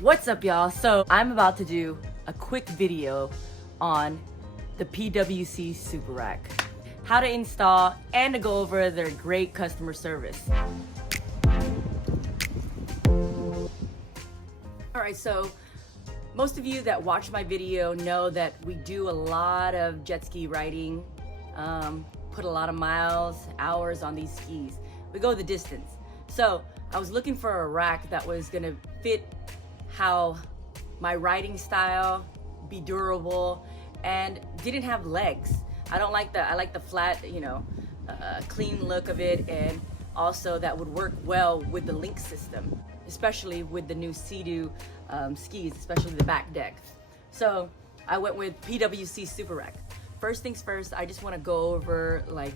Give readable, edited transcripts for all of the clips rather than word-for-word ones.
What's up, y'all? So I'm about to do a quick video on the PWC Super Rack, how to install and to go over their great customer service. All right, so most of you that watch my video know that we do a lot of jet ski riding, put a lot of miles, hours on these skis. We go the distance. So I was looking for a rack that was gonna fit how my riding style, be durable, and didn't have legs. I like the flat, clean look of it, and also that would work well with the LinQ system, especially with the new Seadoo skis, especially the back decks. So I went with PWC Super Rack. First things first, I just want to go over like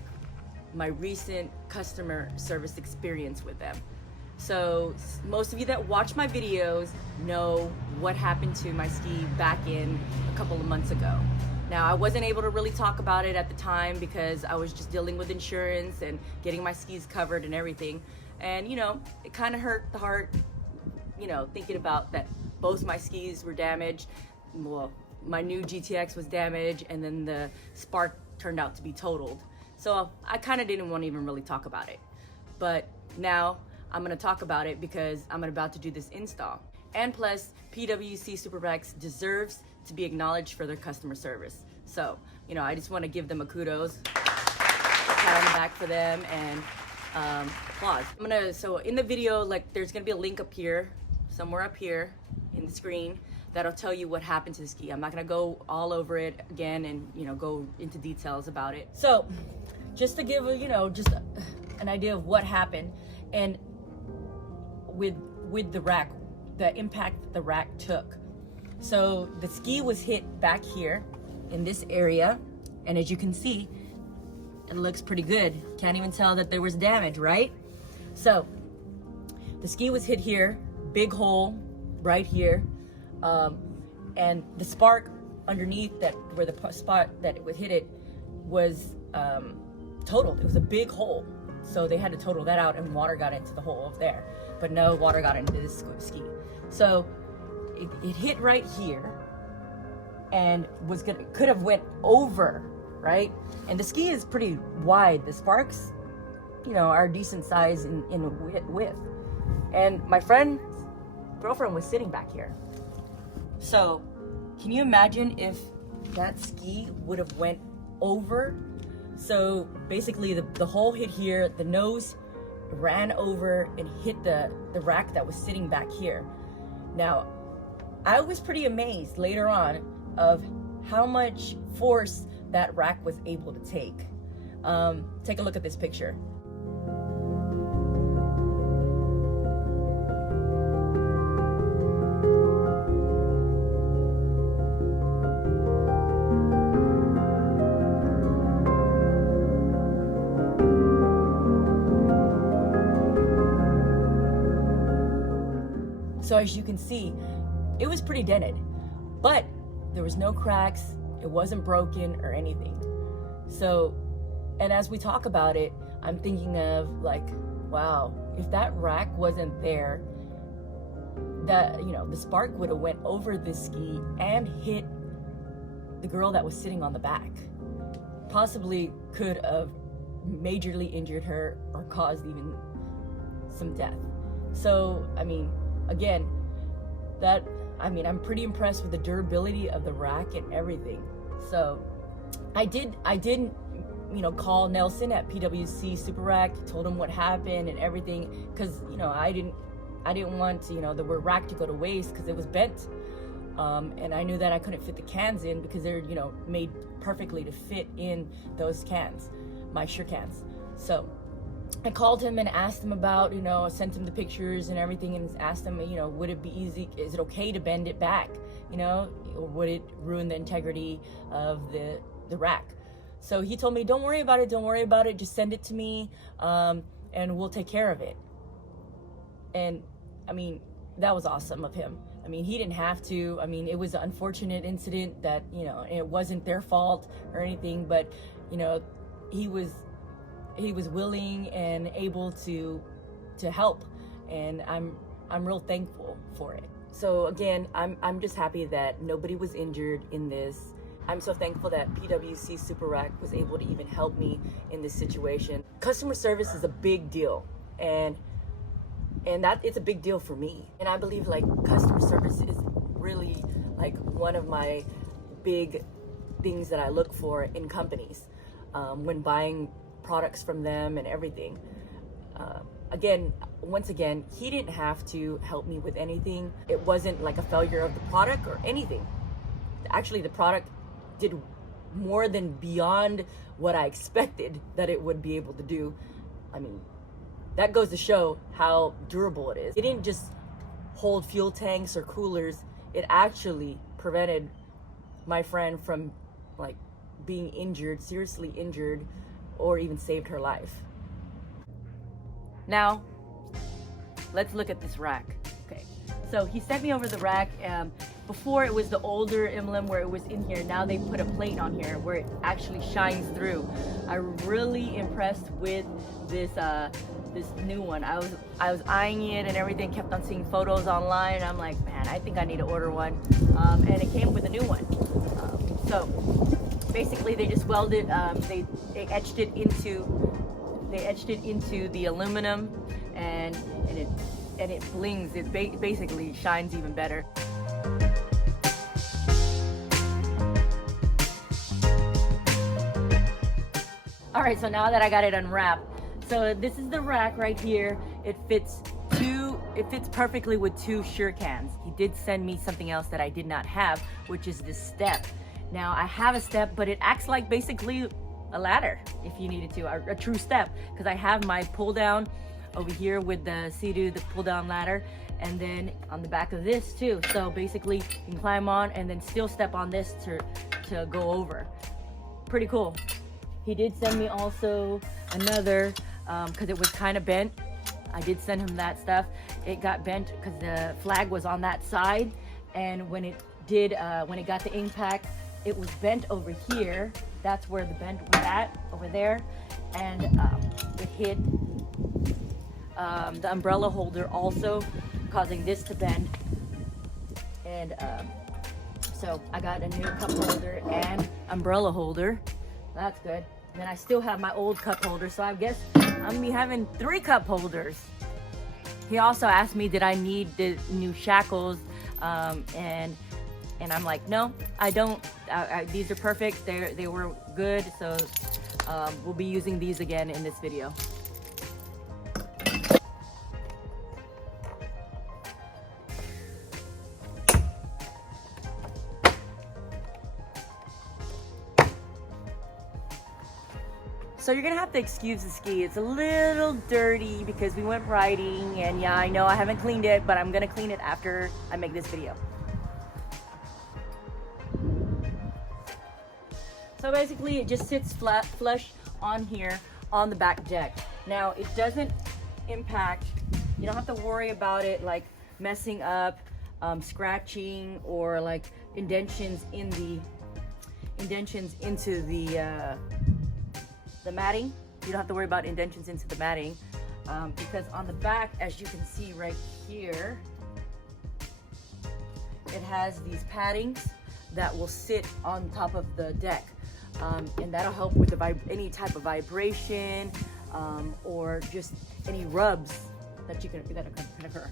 my recent customer service experience with them. So most of you that watch my videos know what happened to my ski back in a couple of months ago. Now, I wasn't able to really talk about it at the time because I was just dealing with insurance and getting my skis covered and everything. And it kind of hurt the heart, thinking about that both my skis were damaged. Well, my new GTX was damaged, and then the spark turned out to be totaled. So I kind of didn't want to even really talk about it. But now I'm going to talk about it because I'm about to do this install. And plus, PWC Super Racks deserves to be acknowledged for their customer service. So, I just want to give them a kudos, pat on the back for them, and applause. So in the video, there's going to be a link up here, somewhere up here in the screen, that'll tell you what happened to the ski. I'm not going to go all over it again and, go into details about it. So just to give, an idea of what happened, and with the rack, the impact the rack took. So the ski was hit back here in this area, and as you can see, it looks pretty good. Can't even tell that there was damage, right? So the ski was hit here, big hole right here, and the spark underneath that, where the spot that it would hit it, was totaled. It was a big hole. So they had to total that out, and water got into the hole over there. But no water got into this ski. So it hit right here and could have went over, right? And the ski is pretty wide. The sparks, are decent size in width. And my friend's girlfriend was sitting back here. So can you imagine if that ski would have went over? So basically the hole hit here, the nose ran over and hit the rack that was sitting back here. Now, I was pretty amazed later on of how much force that rack was able to take. Take a look at this picture. So as you can see, it was pretty dented, but there was no cracks, it wasn't broken or anything. So, and as we talk about it, I'm thinking of wow, if that rack wasn't there, that, the spark would have went over this ski and hit the girl that was sitting on the back. Possibly could have majorly injured her or caused even some death. So, again, I'm pretty impressed with the durability of the rack and everything. So I did call Nelson at PWC Super Rack, told him what happened and everything, because I didn't want the rack to go to waste because it was bent, and I knew that I couldn't fit the cans in because they're made perfectly to fit in those cans, my SureCans. So I called him and asked him about, sent him the pictures and everything, and asked him, would it be easy, is it okay to bend it back, or would it ruin the integrity of the rack? So he told me, don't worry about it, just send it to me, and we'll take care of it. And that was awesome of him. He didn't have to. It was an unfortunate incident that, it wasn't their fault or anything, but, he was willing and able to help, and I'm real thankful for it. So again, I'm just happy that nobody was injured in this. I'm so thankful that PWC Super Rack was able to even help me in this situation. Customer service is a big deal, and that it's a big deal for me. And I believe like customer service is really like one of my big things that I look for in companies when buying products from them and everything. Once again, he didn't have to help me with anything. It wasn't like a failure of the product or anything. Actually, the product did more than beyond what I expected that it would be able to do. I mean, that goes to show how durable it is. It didn't just hold fuel tanks or coolers. It actually prevented my friend from like being injured, seriously injured, or even saved her life. Now, let's look at this rack. Okay, so he sent me over the rack. Before it was the older emblem where it was in here. Now they put a plate on here where it actually shines through. I'm really impressed with this this new one. I was eyeing it and everything, kept on seeing photos online. I'm like, man, I think I need to order one. And it came with a new one. So basically they just welded, they etched it into the aluminum, and it blings. It basically shines even better. All right, so now that I got it unwrapped, so this is the rack right here. It fits perfectly with 2 SureCans. He did send me something else that I did not have, which is this step. Now I have a step, but it acts like basically a ladder if you needed to, a true step, because I have my pull down over here with the Seadoo, the pull down ladder, and then on the back of this too. So basically you can climb on and then still step on this to go over. Pretty cool. He did send me also another, because it was kind of bent. I did send him that stuff. It got bent because the flag was on that side, and when it got the impact, it was bent over here. That's where the bend was at, over there, and it hit the umbrella holder also, causing this to bend. And so I got a new cup holder and umbrella holder. That's good. Then I still have my old cup holder, so I guess I'm gonna be having 3 cup holders. He also asked me, did I need the new shackles, and I'm like, no, I don't. These are perfect. They were good, so we'll be using these again in this video. So you're gonna have to excuse the ski. It's a little dirty because we went riding, and yeah, I know I haven't cleaned it, but I'm gonna clean it after I make this video. So basically it just sits flush on here on the back deck. Now it doesn't impact, you don't have to worry about it like messing up, scratching, or like indentions into the matting. You don't have to worry about indentions into the matting, because on the back, as you can see right here, it has these paddings that will sit on top of the deck, and that'll help with any type of vibration, or just any rubs that can occur.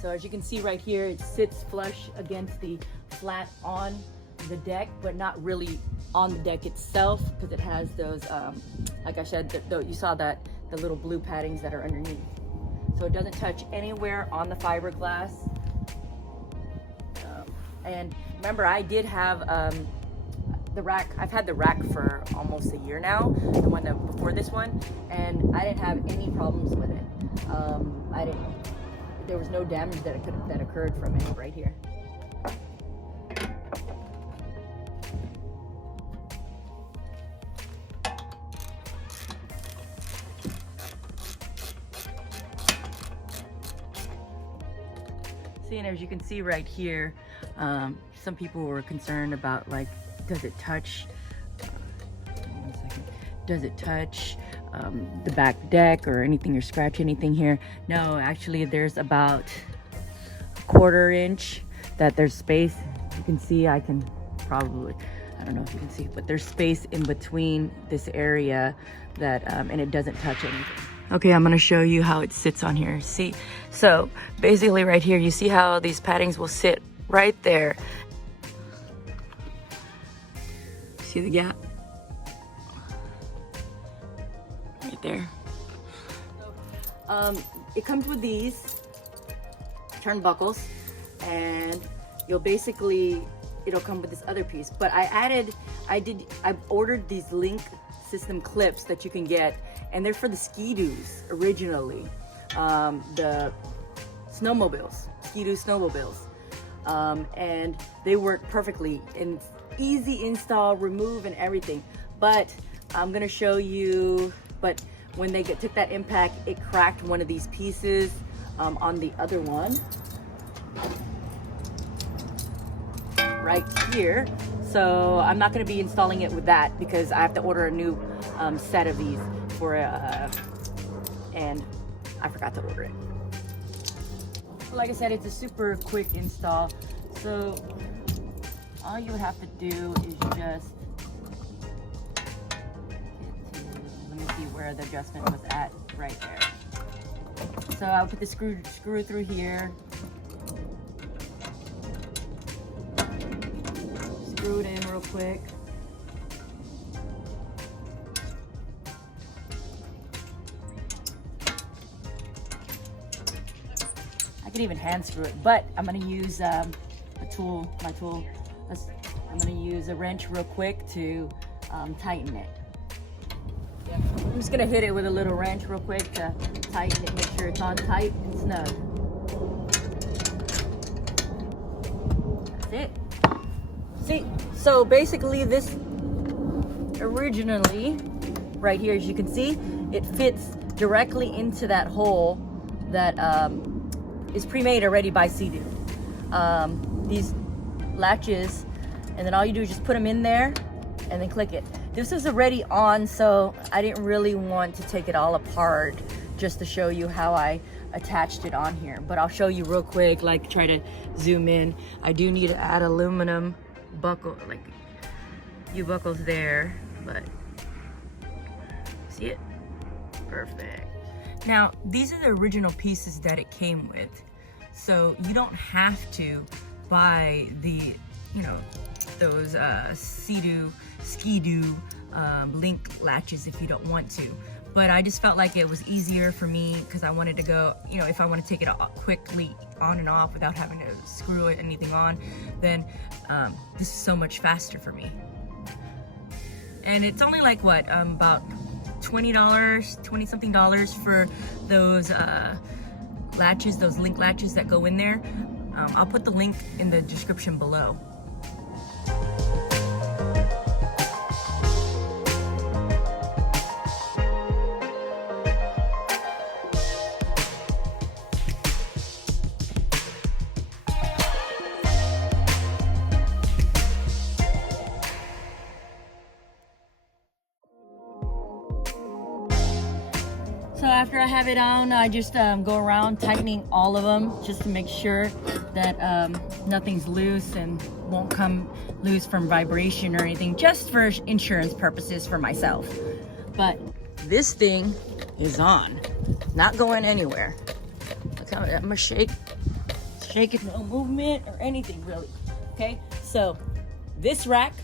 So as you can see right here, it sits flush against the flat on the deck, but not really on the deck itself, because it has those, like I said, you saw that, the little blue paddings that are underneath. So it doesn't touch anywhere on the fiberglass. And remember, I did have the rack. I've had the rack for almost a year now, the one before this one, and I didn't have any problems with it. There was no damage that occurred from it right here. See, and as you can see right here, some people were concerned about, like, does it touch? does it touch the back deck or anything, or scratch anything here? No, actually there's about a 1/4 inch that there's space. You can see, I can probably, I don't know if you can see, but there's space in between this area that, and it doesn't touch anything. Okay, I'm gonna show you how it sits on here. See, so basically right here, you see how these paddings will sit right there. See the gap? Right there. It comes with these turnbuckles, and you'll basically, it'll come with this other piece. But I ordered these LinQ system clips that you can get, and they're for the ski-doos originally, the snowmobiles, ski-doo snowmobiles, and they work perfectly, and easy install, remove, and everything. But I'm gonna show you, but when they took that impact, it cracked one of these pieces on the other one right here. So I'm not going to be installing it with that because I have to order a new set of these for and I forgot to order it. Like I said, it's a super quick install. So all you would have to do is just let me see where the adjustment was at right there. So I'll put the screw through here. Screw it in real quick. I can even hand screw it, but I'm gonna use my tool. I'm gonna use a wrench real quick to tighten it. I'm just gonna hit it with a little wrench real quick to tighten it, make sure it's on tight and snug. That's it. See, so basically this originally, right here, as you can see, it fits directly into that hole that is pre-made already by Seadoo. These latches, and then all you do is just put them in there and then click it. This is already on, so I didn't really want to take it all apart just to show you how I attached it on here. But I'll show you real quick, like try to zoom in. I do need to add aluminum buckle, like U-buckles there, but see it? Perfect. Now, these are the original pieces that it came with. So you don't have to buy the, you know, those Seadoo, Ski-Doo LinQ latches if you don't want to. But I just felt like it was easier for me because I wanted to go, you know, if I want to take it quickly on and off without having to screw anything on, then this is so much faster for me. And it's only like what, about $20, 20 something dollars for those latches, those LinQ latches that go in there. I'll put the link in the description below. So after I have it on, I just go around tightening all of them just to make sure that nothing's loose and won't come loose from vibration or anything, just for insurance purposes for myself. But this thing is on, not going anywhere. Look how I'm gonna shake it, no movement or anything really. Okay, so this rack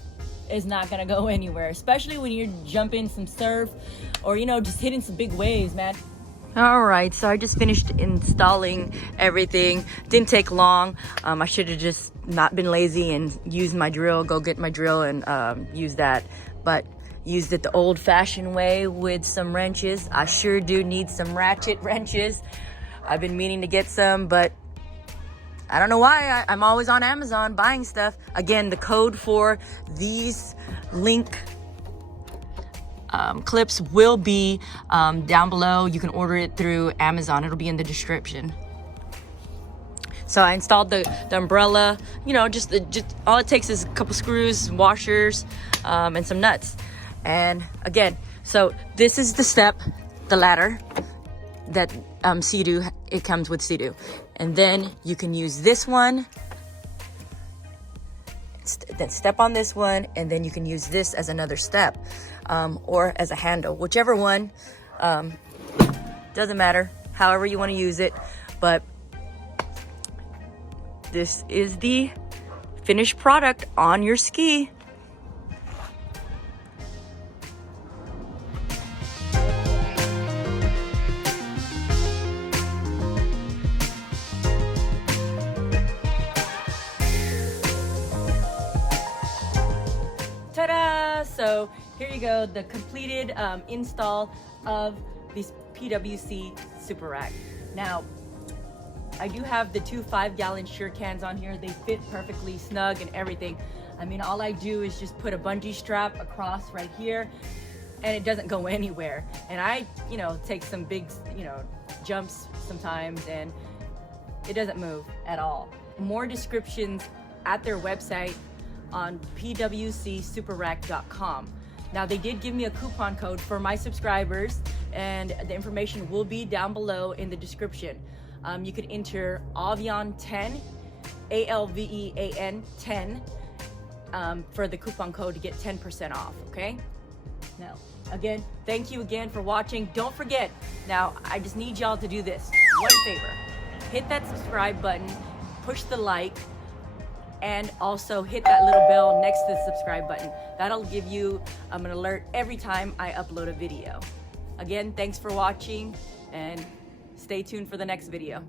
is not gonna go anywhere, especially when you're jumping some surf or, you know, just hitting some big waves, man. All right, so I just finished installing everything. Didn't take long. I should have just not been lazy and used my drill, go get my drill and use that. But used it the old-fashioned way with some wrenches. I sure do need some ratchet wrenches. I've been meaning to get some, but I don't know why. I'm always on Amazon buying stuff. Again, the code for these LinQ clips will be down below. You can order it through Amazon. It'll be in the description. So I installed the umbrella. You know, just all it takes is a couple screws, washers, and some nuts. And again, So this is the step, the ladder that Seadoo, it comes with Seadoo. And then you can use this one, then step on this one, and then you can use this as another step, or as a handle, whichever one, doesn't matter, however you want to use it. But this is the finished product on your ski. Ta-da! So here you go, the completed install of these PWC Super Rack. Now, I do have the two 5-gallon SureCans on here. They fit perfectly snug and everything. I mean, all I do is just put a bungee strap across right here, and it doesn't go anywhere. And I, take some big, jumps sometimes, and it doesn't move at all. More descriptions at their website on pwcsuperrack.com. Now, they did give me a coupon code for my subscribers, and the information will be down below in the description. You could enter Alvean 10, Alvean 10, for the coupon code to get 10% off, okay? Now, again, thank you again for watching. Don't forget, now, I just need y'all to do this. One favor, hit that subscribe button, push the like, and also hit that little bell next to the subscribe button. That'll give you an alert every time I upload a video. Again, thanks for watching, and stay tuned for the next video.